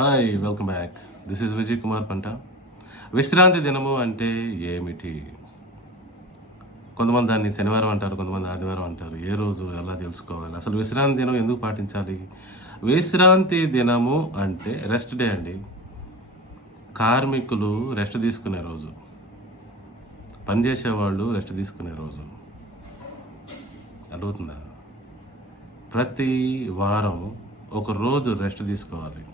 Hi welcome back this is Vijay Kumar పంట విశ్రాంతి దినము అంటే ఏమిటి? కొంతమంది దాన్ని శనివారం అంటారు కొంతమంది ఆదివారం అంటారు. ఏ రోజు ఎలా తెలుసుకోవాలి? అసలు విశ్రాంతి దినం ఎందుకు పాటించాలి? విశ్రాంతి దినము అంటే రెస్ట్ డే అండి. కార్మికులు రెస్ట్ తీసుకునే రోజు. పనిచేసేవాళ్ళు రెస్ట్ తీసుకునే రోజు. అడుగుతుందా ప్రతి వారం ఒక రోజు రెస్ట్ తీసుకోవాలి.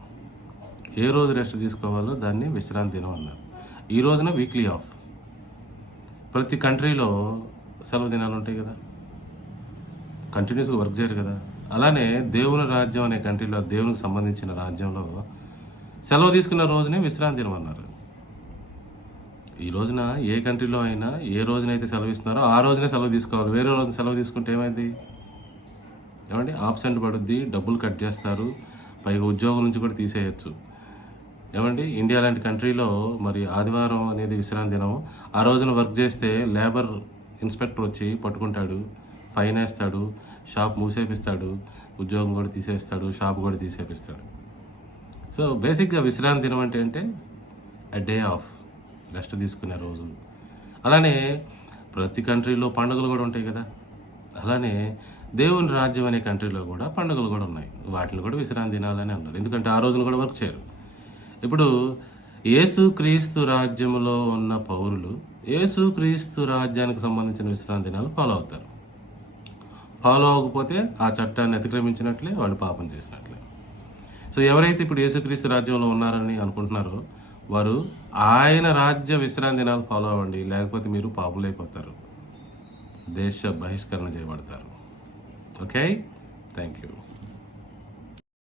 ఏ రోజు రెస్ట్ తీసుకోవాలో దాన్ని విశ్రాంతి దినం అన్నారు. ఈ రోజున వీక్లీ ఆఫ్ ప్రతి కంట్రీలో సెలవు దినాలు ఉంటాయి కదా. కంటిన్యూస్గా వర్క్ చేయరు కదా. అలానే దేవుని రాజ్యం అనే కంట్రీలో దేవునికి సంబంధించిన రాజ్యంలో సెలవు తీసుకున్న రోజునే విశ్రాంతి దినం అన్నారు. ఈ రోజున ఏ కంట్రీలో అయినా ఏ రోజునైతే సెలవు ఇస్తున్నారో ఆ రోజునే సెలవు తీసుకోవాలి. వేరే రోజున సెలవు తీసుకుంటే ఏమైంది? ఏమండి? ఆబ్సెంట్ పడుద్ది డబ్బులు కట్ చేస్తారు పైగా ఉద్యోగం నుంచి కూడా తీసేయచ్చు. ఏమండి? ఇండియా లాంటి కంట్రీలో మరి ఆదివారం అనేది విశ్రాంతి దినం. ఆ రోజున వర్క్ చేస్తే లేబర్ ఇన్స్పెక్టర్ వచ్చి పట్టుకుంటాడు ఫైన్ వేస్తాడు షాప్ మూసేపిస్తాడు ఉద్యోగం కూడా తీసేస్తాడు షాప్ కూడా తీసేపిస్తాడు. సో బేసిక్గా విశ్రాంతి దినం అంటే అంటే అ డే ఆఫ్ రెస్ట్ తీసుకునే రోజు. అలానే ప్రతి కంట్రీలో పండుగలు కూడా ఉంటాయి కదా. అలానే దేవుని రాజ్యం అనే కంట్రీలో కూడా పండుగలు కూడా ఉన్నాయి. వాటిని కూడా విశ్రాంతి దినాలని అన్నారు. ఎందుకంటే ఆ రోజున కూడా వర్క్ చేయరు. ఇప్పుడు యేసుక్రీస్తు రాజ్యములో ఉన్న పౌరులు యేసుక్రీస్తు రాజ్యానికి సంబంధించిన విశ్రాంతి దినాలు ఫాలో అవుతారు. ఫాలో అవ్వకపోతే ఆ చట్టాన్ని అతిక్రమించినట్లే వాళ్ళు పాపం చేసినట్లే. సో ఎవరైతే ఇప్పుడు యేసుక్రీస్తు రాజ్యంలో ఉన్నారని అనుకుంటున్నారో వారు ఆయన రాజ్య విశ్రాంతి దినాలు ఫాలో అవ్వండి లేకపోతే మీరు పాపులైపోతారు దేశ బహిష్కరణ చేయబడతారు. Okay thank you